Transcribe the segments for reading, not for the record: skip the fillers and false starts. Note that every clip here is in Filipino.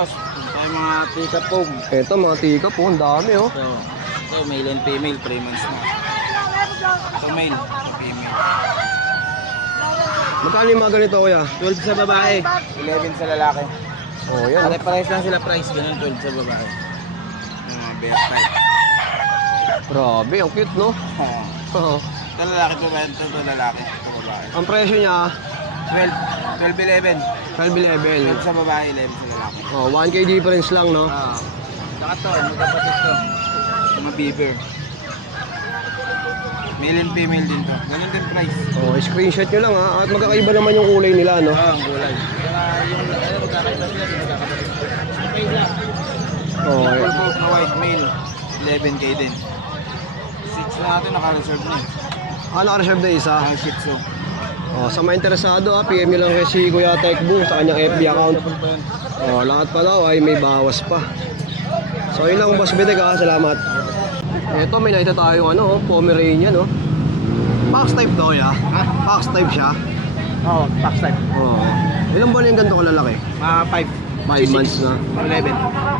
boss. Ay mga tika po. Ito mga tika po, ang dami oh. Ito, male and female, 3 months na. Ito male, ito female. Magkano yung mga ganito kuya? 12 sa babae, 11 sa lalaki. Oh, yan. Pare-pares lang sila price, ganun 12 sa babae. Yung mga best type. Grabe, ang cute no? Oo. Oo. Ito lalaki po ba? Ito lalaki, ito babae. Ang presyo niya, 12, 12.11. 12 sa babae, 11 sa lalaki. Oh, 1K difference lang no? Oo. Saka to, magkapatid to. Ito mga beaver. Male and female din to. Ganun din price. Oh, screenshot nyo lang ha. At magkakaiba naman yung kulay nila no? Oo, ang gulay. Saka yung magkakaiba sila, magkakapatid. Okay lang. Oh, Full coat na white male, 11K din. 6 na natin, naka-reserve na. naka-reserve na isa. Ang Shih Tzu. Oh, sa mga interesado ha, PM nyo lang kay si Kuya Tekbo sa kanyang FB account. Oh, lahat pa daw ay may bawas pa. So yun lang boss Bitek ha, salamat. Ito may nakita tayong ano, Pomeranian no. Fox type daw ya. Fox type siya. Oo, box type. Oh. Ilang buwan yung ganito kalalaki? Mga 5 months na. 11.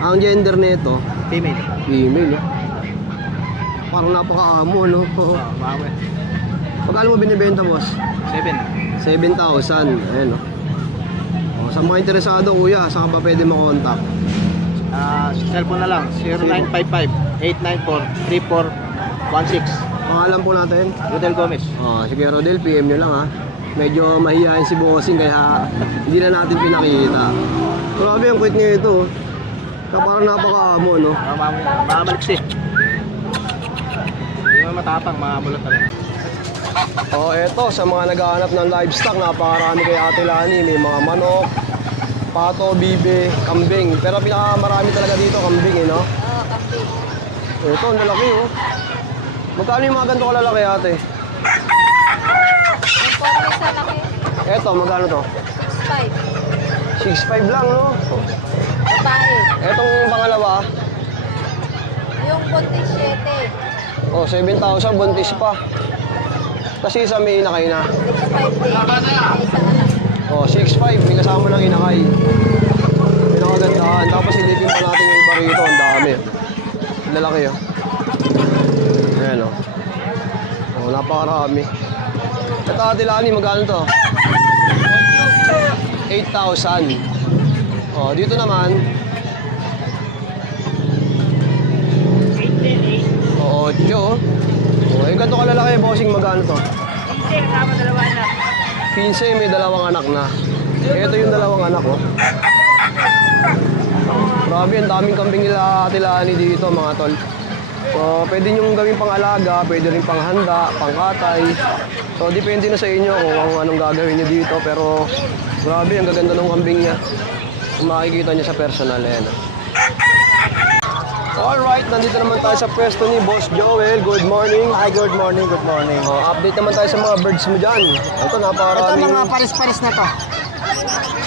Ang gender nito, Female. female. Parang napakaamo no. Bawe. Pagkano mo binibenta boss? 7. 7,000. Ayan no. Oh, sa mga interesado kuya, saan ka ba pwede makontak? Cellphone na lang, 0955-894-3416. Pangalan po natin. Rodel Gomez. Oh, sige Rodel, PM nyo lang ha. Medyo mahihayin si Bossing kaya hindi na natin pinakita. Grabe ang kwit niya ito. Kaya parang napakaamo no. Mamamaliksi. Hindi mo matapang, mamulot talaga. Oh, eto sa mga naghahanap ng livestock, napakarami kay Ate Lani. May mga manok, pato, bibe, kambing. Pero pinakamarami talaga dito kambing eh no. Oo, kambing. Ito, ang lalaki oh. Magkano yung mga ganito kalalaki ate? Yung porte sa laki, Eto, magkano to? 6'5". 6.5 lang no. Babae. Etong pangalawa, Yung buntis 7. oh 7,000, buntis pa. Kasi isa may inakay na. 6'5 din. May isang anak. Oh, 6.5, may kasama ng inakay. Pinakagandahan. Tapos silipin pa natin yung iba rito, ang dami. Lalaki oh. Ayan oh. Oh, napakarami. Ito Ate Lani, magkano to? 8,000. Oh, dito naman. Oh, 8 oh. Oh, yung ganito kalalaki, bossing, magkano to? 15, may dalawang anak na. Ito yung dalawang anak oh. Grabe, ang daming kambing nila Ate Lani dito mga tol. So, pwede nyo gawing pang-alaga, pwede rin pang-handa, pang-katay. So, depende na sa inyo kung anong gagawin nyo dito. Pero, grabe, ang gaganda ng kambing niya. Kung makikita nyo sa personal, yan. Alright, nandito naman tayo sa pwesto ni Boss Joel. Good morning. Hi, good morning, good morning. Oh, update naman tayo sa mga birds mo dyan. Ito, napakaraming paris-paris na to.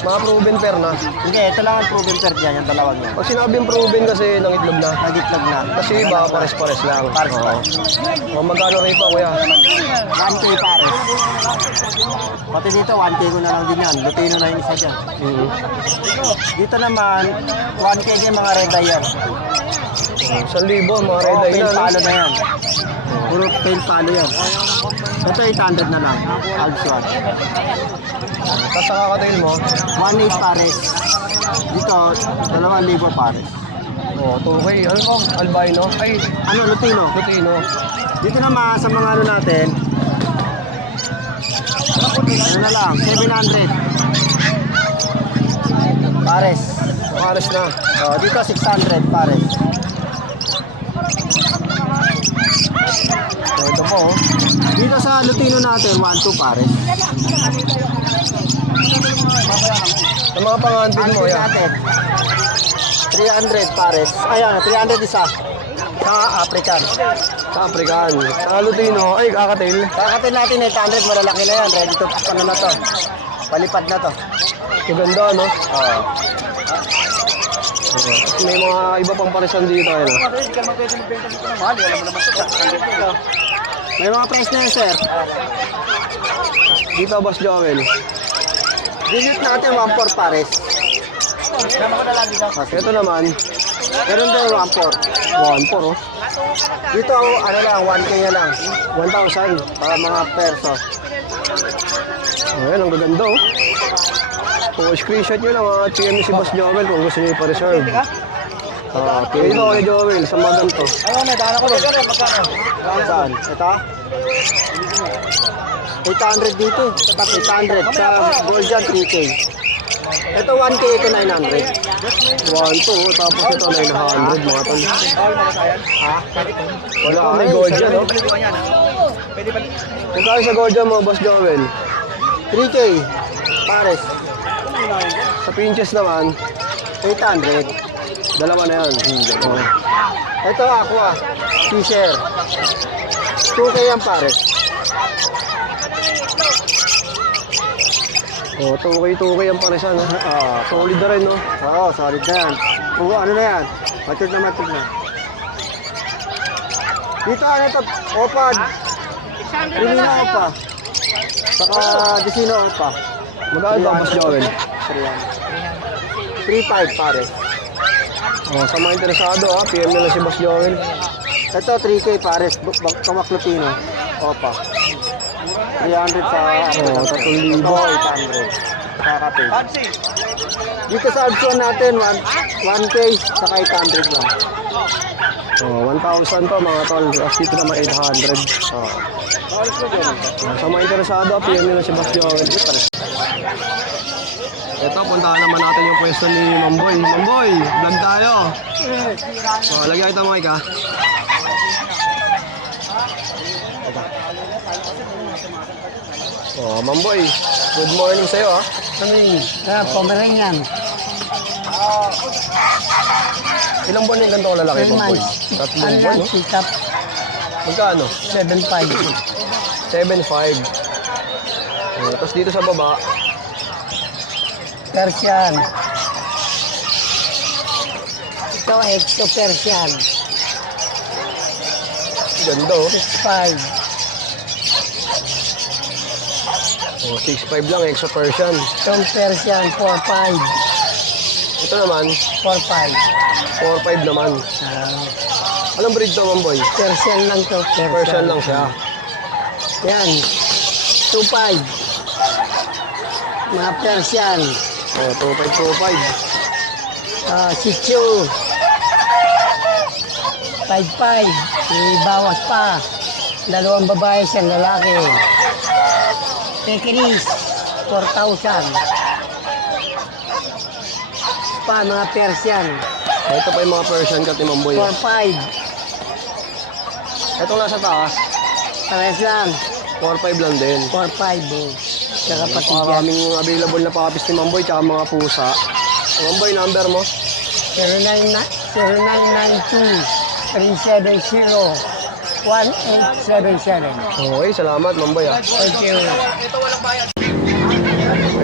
mga proven pair na. Hindi, ito lang ang proven pair dyan, yung dalawang yan. Pag sinabing proven kasi nangitlog na. Nagitlog na. Kasi iba, pares-pares lang. Pares-pares. O, magkano rin pa, kuya? 1K pares. Pati dito, 1K ko na lang din yan. Lutino na yung isa dyan. Dito naman, 1K din mga red eye yan. 1,000, mga red eye Tail na. palo na yan. Puro tail palo yan. Ito 800 na lang. Alpswan. Tapos sa kakatail mo, 1.8 pares. Dito, 2,000 pares. oh, 2K. Ano po? Albino? Ay, Ano, Lutino? Lutino. Dito naman sa mga ano natin, ano na lang, 700. Pares. Pares na. Dito 600 pares. So, ito po, oh. Dito sa Lutino natin, 1-2 pares. Sa mga pang-hunting mo, Antin yan. natin, 300 pares. Ayan, 300 isa. Sa African. Sa African. Sa Lutino, ay, kakatail. Kakatin natin 800, malalaki na yan. Ready to, ano na to. Palipad na to. Maganda, no? Oo. May mga iba pang parisan dito, ano? May mga price na yan, sir. Dito, Boss Joel. Dilute natin 1-4 pares. Ito naman, Meron din 1.4. 1.4 oh. Dito, ano lang, 1K na lang. 1,000. Para mga perso. Ayan, ang gaganda oh. Kung screenshot nyo lang PM nyo si Boss Joel kung gusto nyo ipa-reserve. PM mo kay Joel sa mga ganito. Ayun, may daan ako rin. Saan? Ito? 800 dito. 800. Sa gold dyan, 3K. Ito 1K, ito 900. 1.2 tapos ito 900 mga tol. Ha? Wala may gold dyan oh. Kung kaya sa gold dyan mga Boss Joel. 3K. Pares. Sa pinches naman, 800. dalawa na yan. Oh. Ito, Aqua. Fisher. 2K ang pares. Oh, 2K ang paresan ha. Solid na rin no. Oo, solid na yan. Oo, ano na yan? Matured na matured na. Dito, ano ito? Opad. Rimina Opa. Saka Dicino Opa. Magkano ba Boss Joel? 3.5 pare. Oh, sa mga interesado ha, PM na lang si Boss Joel. Ito 3K pares. Kamaklutino. Opa. 300 sa... Oh, 3,000. Ito 800. Kakapin. Dito sa Adson natin, 1K saka 800 lang. Oh, 1,000 to mga tol. Tapos dito naman 800. Oh. Sa mga interesado, PM nyo lang si Boss Joel. Ito, puntahan naman natin yung pwesto ni Mamboy. Mamboy, vlog tayo. Oh, lagyan kita mic ha. Oh, Mamboy, good morning sa'yo ha. Pomeranian. Ilang buwan na yung ganito lalaki, Mamboy? 3 buwan, no? Sikap Magkano? 7.5. 7.5. Oh, tapos dito sa baba, Persian. Ito, Exo Persian. ganda oh. 6.5. Oh, 6.5 lang, extra Persian. Itong Persian, 4.5. Ito naman, 4.5. 4.5 naman. Anong breed to, Mamboy? Persian lang to. Persian lang siya. Yan. 2.5. Mga Persian. Oh, 2.5. Shih Tzu. 5.5. May bawas pa. 2 babae, 1 lalaki. Pekinis. 4,000. Pa, mga Persian. Oh, ito pa yung mga Persian cat ni Mamboy. 4.5. Itong nasa taas, Pares lang. 4.5 lang din. 4.5. Oh. Tsaka pati dyan. Maraming available na papis ni Mamboy tsaka mga pusa. Mamboy, number mo? 0992-370-1877. Okay, salamat Mamboy ah. Thank you.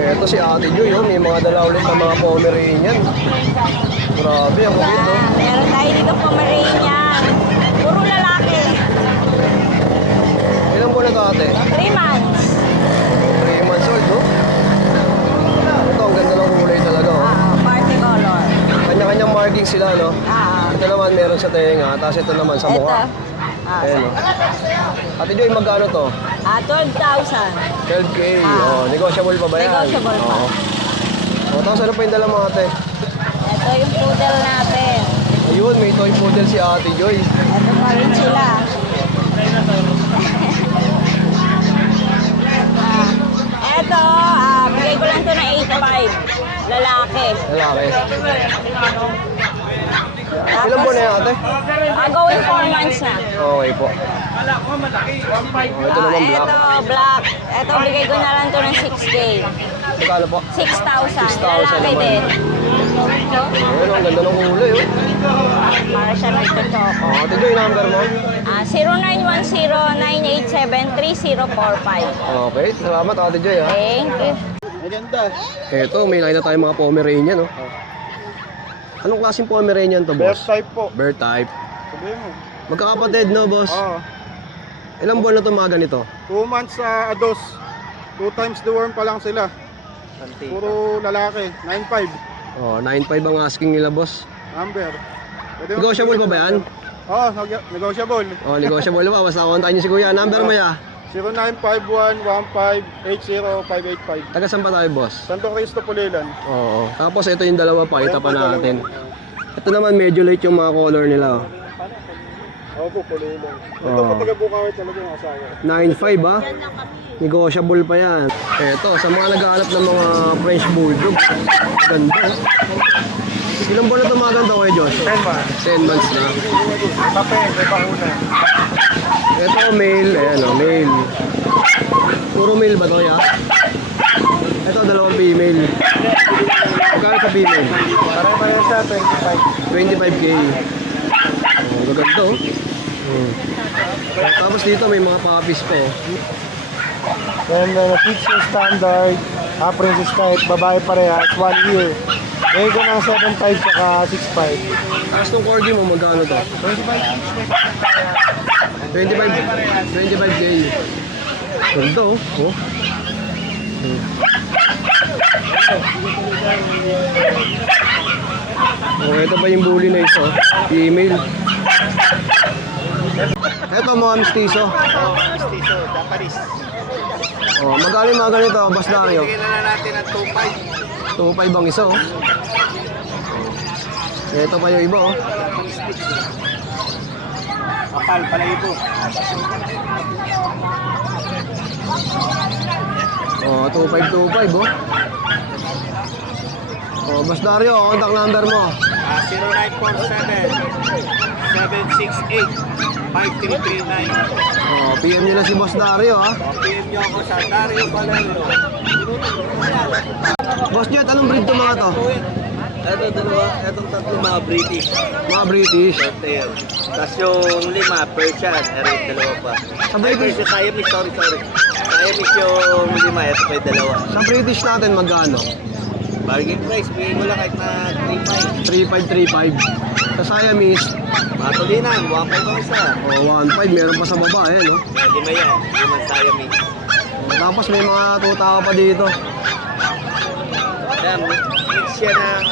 Ito si Ate Joy, oh. May mga dala ulit ng mga Pomeranian. Grabe, ang kulit oh. Meron tayo dito Pomeranian. Puro lalaki. Ilang buwan na ito ate? 3 months. 3 months old, oh. Ito, ang ganda ng kulay talaga, oh. Party color. Kanya-kanyang marking sila, no? Ito naman meron sa tenga, tapos ito naman sa Ito. mukha. Ayan, oh. Ate Joy, magkano to? 12,000. 12K. Oh, negotiable pa ba yan? Negotiable pa. Oo. Oh, tapos ano pa yung dala mo ate? Ito yung poodle natin. Ayun, may toy poodle si Ate Joy. Ito pa rin sila. Ito, bigay ko lang ito na 8,500. Lalaki. Lalaki. Ilang buwan na yan ate? Going 4 months na. Okay po. Oh, ito naman black. Ito, black. Ito, bigay ko na lang ito ng 6K. Magkano po? 6,000. 6,000 Lalaki naman. din. Ayun, ang ganda ng kulay, oh. Para siya nagtotoko. Oh, Ate Joy, number mo? 0910-987-3045. Okay, salamat Ate Joy, ha. Thank you. Ito, may nakita tayong mga Pomeranian, oh. Anong klaseng Pomeranian to, boss? Best type po. Bear type. Sabihin mo. Magkakapatid, no, boss? Oo. Ilang buwan na to mga ganito? 2 months sa ados. 2 times the worm pa lang sila. Puro lalaki. 9.5. Oh, 9.5 ang asking nila, boss. Number. Negotiable pa ba yan? Oo, negotiable. Oh, negotiable pa. Basta kontakin niyo si Kuya. Number mo ya. 0951-15-80585. Taga saan pa tayo, boss? Santo Cristo, Pulilan. Oo. Tapos ito yung dalawa pa. Kita pa natin. Ito naman medyo late yung mga color nila. Opo, Pulilan. Ito Oo. po taga-Bukawi talaga yung asawa. 9.5 ha. Negotiable pa yan. Ito, sa mga naghahanap ng mga French Bulldog. Ganda. Ilang buwan na tumaganda kayo, Josh? 10 months na. Kape, may bakuna. Ito, male. Ayan o, male. Puro male ba ito, ya? Ito, dalawang female. Magkano sa female? Parang ba yan siya, 25. 25K. Oh, gaganda oh. Tapos dito may mga puppies po. Then, fix yung standard. Princess type, babae parehas, 1 year. Ngayon ko ng 7.5 saka 6.5. Tapos itong corgi mo, magkano to? 25K. Ganda oh. Oh. Oh, ito pa yung bully na isa. Female. Ito mga mistiso. Mestizo, Japanese. Oh, magkano yung mga ganito, Boss Dario? Bigyan na natin ng 2.5. 2.5 ang isa oh. Ito pa yung iba oh. Kapal pala ito. Oh, 2525 oh. Oh, Boss Dario, contact number mo. 0947-768-5339. Oh, PM nyo na si Boss Dario ha. PM nyo ako sa Dario Valero. Boss Jet, anong breed to mga to? Ito dalawa, itong tatlo mga British. Mga British. Shorthair. Tapos yung lima, Persian. Meron dalawa pa. Sa British, Siamese, sorry. Siamese yung lima, ito pa yung dalawa. sa British natin magkano? Bargain price, bigay mo lang kahit na 3.5. 3535. Sa Siamese, Matulinan, 1.5 ang isa. oh, 1.5, meron pa sa baba eh no. Lima yan, limang Siamese. Oh, tapos may mga tutao pa dito. Yan, mix siya ng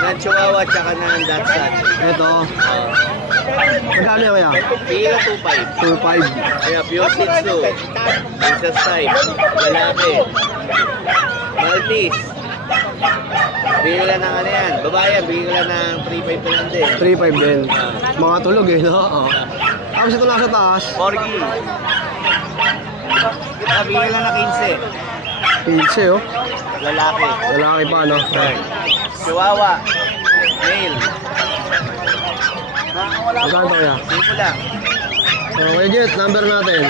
ng Chihuahua tsaka ng Dachshund. Ito, magkano yan kaya? Pila 2.5. 2.5. Kaya pure Shih Tzu, Princess type, lalaki, Maltese. Bigyan ka ng yan, babae yan, bigyan ka ng 3.5 na lang din. 3.5 din. Mga tulog eh no. Oh. Tapos ito nasa taas, Corgi. Bigyan ka lang ng 15 oh. 15, lalaki. Lalaki pa no. Chihuahua, male. Magkano to kaya? Simple lang. Okay, Jet, number natin.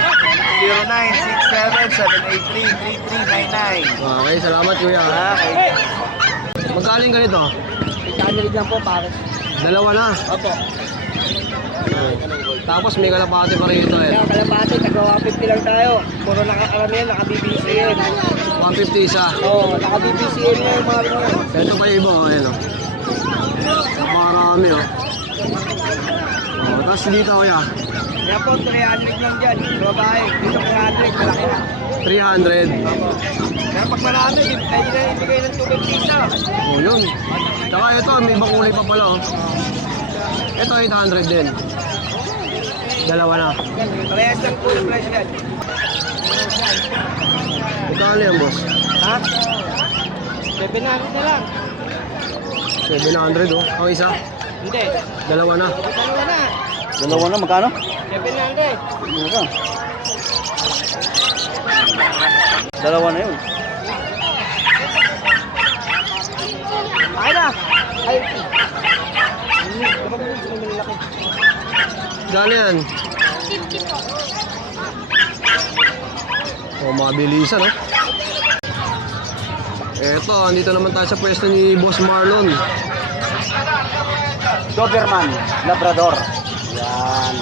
0967-783-3399. Okay, salamat kuya. Okay. Magkaling ganito? Itanig lang po, pare. Dalawa na. Opo. Tapos may kalapati pa rito eh. Kaya kalabati, taga 150 lang tayo. Puro nakakaramihan, naka-BBC yun. 150 isa. Oo, naka-BBC yun yung mga mga. Ito pa yung iba oh, ayan oh. Marami oh. Oh, tapos dito kuya, Kaya po, 300 lang dyan. Babae, dito 300, malaki na. 300. Kaya pag marami, pwede na ibigay ng 250 isa. Oh, yun. Tsaka ito, may ibang kulay pa pala oh. Ito 800 din. Dalawa na. Parehas lang po yung price yan. Magkano yan boss? Ha? 700 na lang. 700 oh. Ang isa? Hindi. Dalawa na. Dalawa na. Dalawa na, magkano? 700. Dalawa na yun. Ay na. Ay. Gano'n yan? Oh, mabilisan oh. Eto, andito naman tayo sa pwesto ni Boss Marlon. Doberman, Labrador. Yan.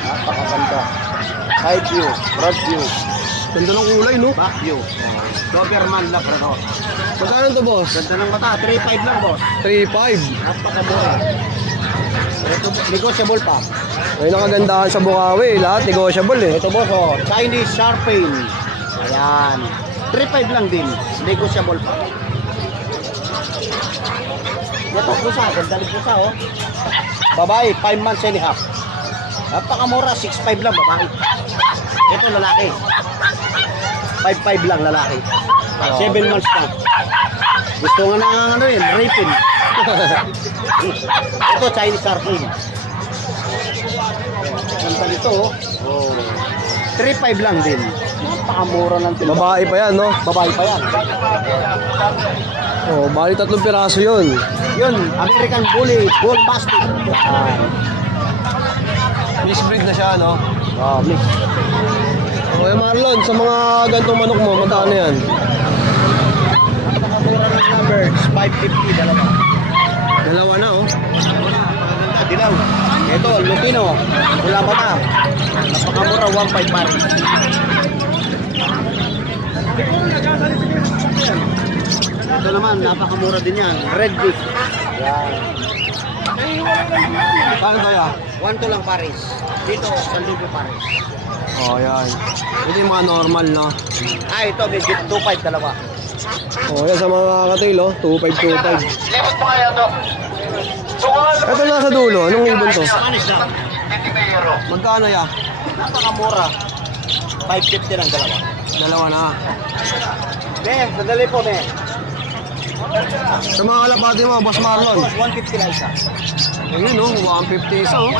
Napakaganda. Side view, front view, Ganda ng kulay no? back view. Doberman, Labrador. Magkano to boss? Ganda ng mata, 3.5 lang boss. 3.5. Napakamura. Negotiable pa. Ay nakagandahan sa Bukawi, lahat negotiable eh. Ito boss, oh, Chinese Sharpei. Ayan. 3.5 lang din. Negotiable pa. Ito, pusa. Ganda pusa, oh. Babae, 5 months and a half. Napakamura, 6'5 lang, babae. Ito, lalaki. 5'5 lang, lalaki. 7 months lang. Gusto nga na ano yun, raping. Ito, Chinese Harpoon. Ganda nito, oh. 3'5 lang din. Napakamura lang. Babae pa yan, no? Babae pa yan. Oh, bali 3 piraso yun. Yun, American Bully, Bull Mastiff. Mixed breed na siya, no? Mix. Okay, Marlon, sa mga gantong manok mo, magkano yan? Napakamura ng numbers, 550, dalawa. Dalawa na, oh. Napakaganda, dilaw. Ito, Lupino, Pula Mata. Napakamura, 1.5 pares. Ito naman, napakamura din yan. Red Beak. Yan. Paano kaya? 1 lang pares. Dito, 1,000 pares. Oh, yan. Ito yung mga normal, no? Ito, medyo 2.5 dalawa. Oh, yan sa mga katail, oh. 2.525. Ito nasa dulo. Anong ibon to? Spanish lang. Magkano ya? Napakamura. 550 lang dalawa. Dalawa na. Ben, sadali po, Ben. Sa mga kalapati mo, Boss Marlon. 150 lang isa. Ayun, oh. 150 isa, oh.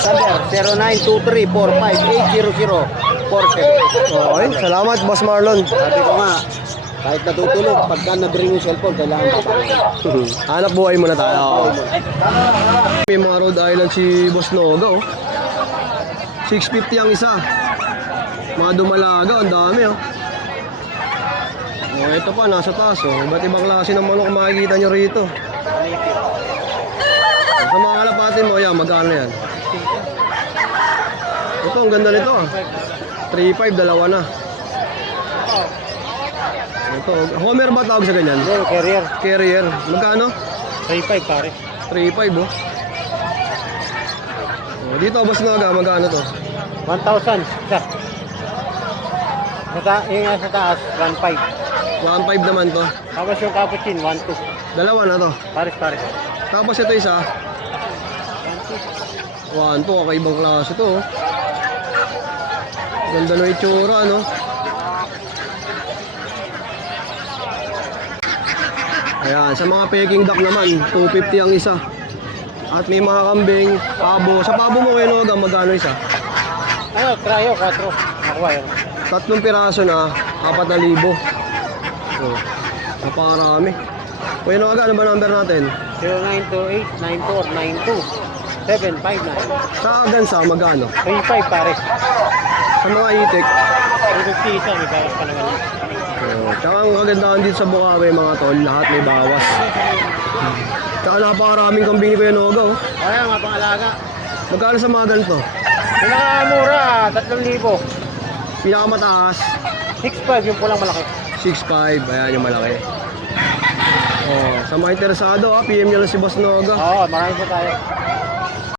Sander, 0923-45-800-47. Okay, salamat, Boss Marlon. Sabi ko nga, kahit natutulog, pagka nag-ring yung cellphone, kailangan pa tayo. Hanap buhay muna tayo. May mga Rhode Island si Boss Noga, oh. 650 ang isa. Mga dumalaga, ang dami, oh. Oh, ito pa, nasa taas, oh. Iba't ibang klase ng manok makikita nyo rito. Sa mga kalapatin mo, yan, magkano yan? Ito, ang ganda nito, ah. 3.5, dalawa na. Ito, Homer ba tawag sa ganyan? Carrier, Carrier. Magkano? 3.5 pare. 3.5, oh. Oh, dito, Boss Noga, magkano to? 1,000 isa. Yung nasa taas, 1.5. 1.5 naman to. Tapos yung cappuccino, 1.2. Dalawa na to. Pares. Tapos ito isa. 1.2, kakaibang klase to, oh. Ganda ng itsura, no? Ayan, sa mga Peking duck naman, 250 ang isa. At may mga kambing, pabo. Sa pabo mo kayo, Noga, magkano isa? Cryo, 4. Nakuha yun. 3 piraso na, 4,000. Oh, napakarami. Kuya Noga, ano ba number natin? 0928-9492-759. Sa gansa, magkano? 3.5 pare. Sa mga itik, 250 isa, may bawas pa naman. oh, tsaka ang kagandahan dito sa Bukawi, mga tol, lahat may bawas. Tsaka napakaraming kambing ni Kuya Noga, oh. Kaya nga pang-alaga. Magkano sa mga ganito? Pinakamura, 3,000. Pinakamataas, 6.5 yung pulang malaki. 6.5, ayan yung malaki. Oh, sa mga interesado, PM nyo lang si Boss Noga. Oo, marami po tayo.